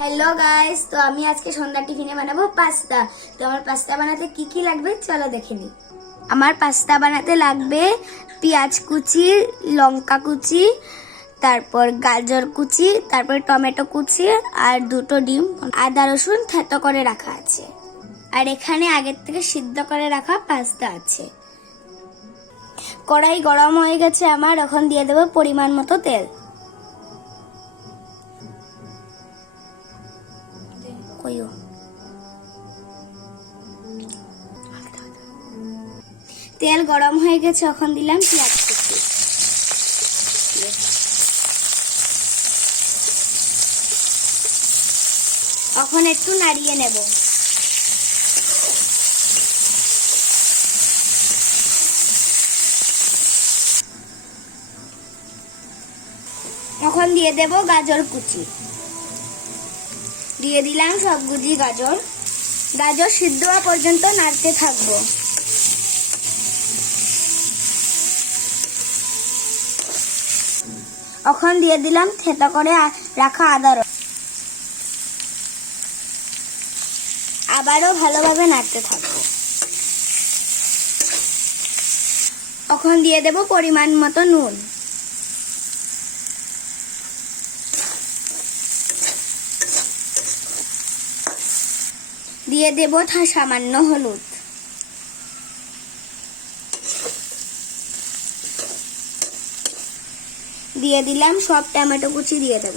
Hello guys, तो আমি আজকে সন্ধ্যা টিফিনে বানাবো পাস্তা। তো আমার পাস্তা বানাতে কি কি লাগবে চলো দেখে নিই। আমার পাস্তা বানাতে লাগবে পেঁয়াজ কুচি, লঙ্কা কুচি, তারপর গাজর কুচি, তারপর টমেটো কুচি আর দুটো ডিম, আদা রসুন থেতো করে রাখা আছে। আর এখানে আগের থেকে সিদ্ধ করে রাখা পাস্তা আছে। কড়াই গরম হয়ে গেছে আমার, এখন দিয়ে দেবো পরিমাণ মতো তেল। তেল গরম হয়ে গেছে, এখন দিলাম পেঁয়াজ কুচি। এখন একটু নাড়িয়ে নেব। এখন দিয়ে দেব গাজর কুচি। দিয়ে দিলাম সবগুলি গাজর। গাজর সিদ্ধ হওয়া পর্যন্ত নাড়তে থাকবো। এখন দিয়ে দিলাম থেতো করে রাখা আদা রসুন। আবারও ভালোভাবে নাড়তে থাকবো। এখন দিয়ে দেব পরিমাণ মতো নুন। দিয়ে দেব সামান্য হলুদ। দিয়ে দিলাম সব টমেটো কুচি দিয়ে দেব।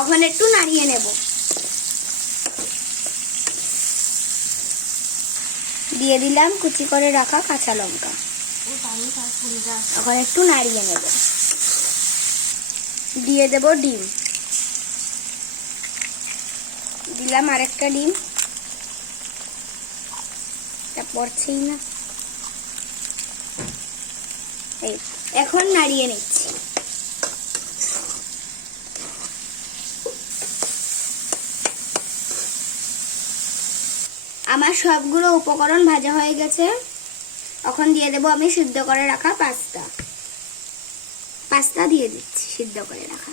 এখন একটু নাড়িয়ে নেব। দিয়ে দিলাম কুচি করে রাখা কাঁচা লঙ্কা। এখন একটু নাড়িয়ে নেব। দিয়ে দেব ডিম। দিলাম আরেকটা ডিম, তা পড়ছেই না। এখন নাড়িয়ে নিচ্ছি। আমার সবগুলো উপকরণ ভাজা হয়ে গেছে। এখন দিয়ে দেব আমি সিদ্ধ করে রাখা পাস্তা দিয়ে দিচ্ছি সিদ্ধ করে রাখা।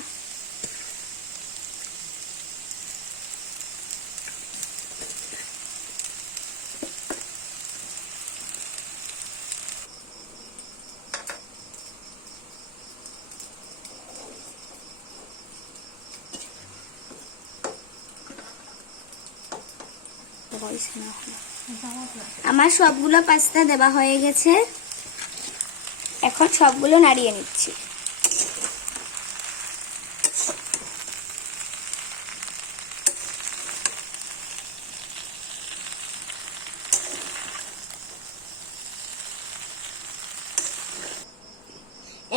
আমার সবগুলো পাস্তা দেওয়া হয়ে গেছে। এখন সবগুলো নাড়িয়ে নিচ্ছি।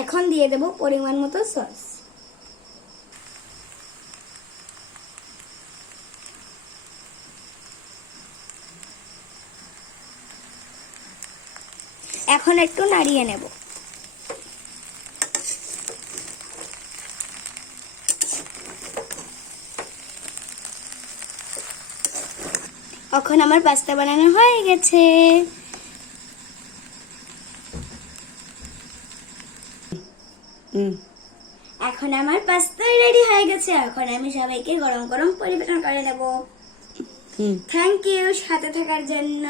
এখন দিয়ে দেব পরিমাণ মতো সস। এখন একটু নাড়িয়ে নেব। এখন আমার পাস্তা বানানো হয়ে গেছে। এখন আমার পাস্তা রেডি হয়ে গেছে। এখন আমি সবাইকে গরম গরম পরিবেশন করে নেব। থ্যাংক ইউ সাথে থাকার জন্য।